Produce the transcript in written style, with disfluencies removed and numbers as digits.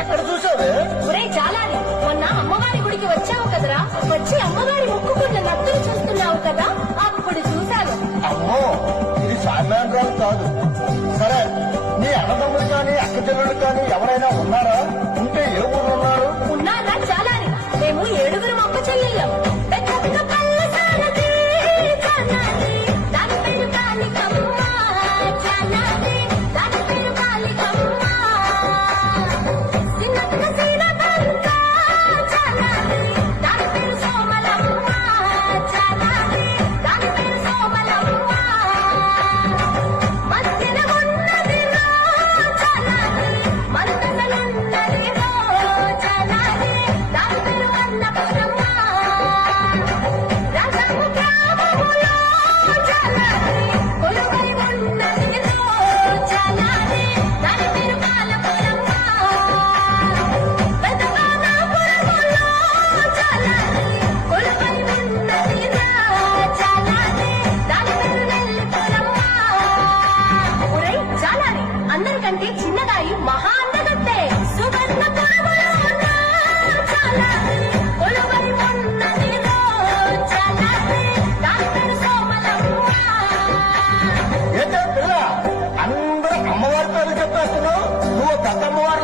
ఎక్కడ చూసావే? ఒరే చాలాని, మొన్న అమ్మవారి గుడికి వచ్చావు కదరా, వచ్చి అమ్మవారి ముక్కుకున్న నత్తులు చూస్తున్నావు కదా, అప్పుడు చూశాను. అమ్మో, ఇది సామాన్యురాలు కాదు. సరే, నీ అన్నదమ్ములు కానీ అక్క చెల్లెళ్ళు కానీ ఎవరైనా ఉన్నారా?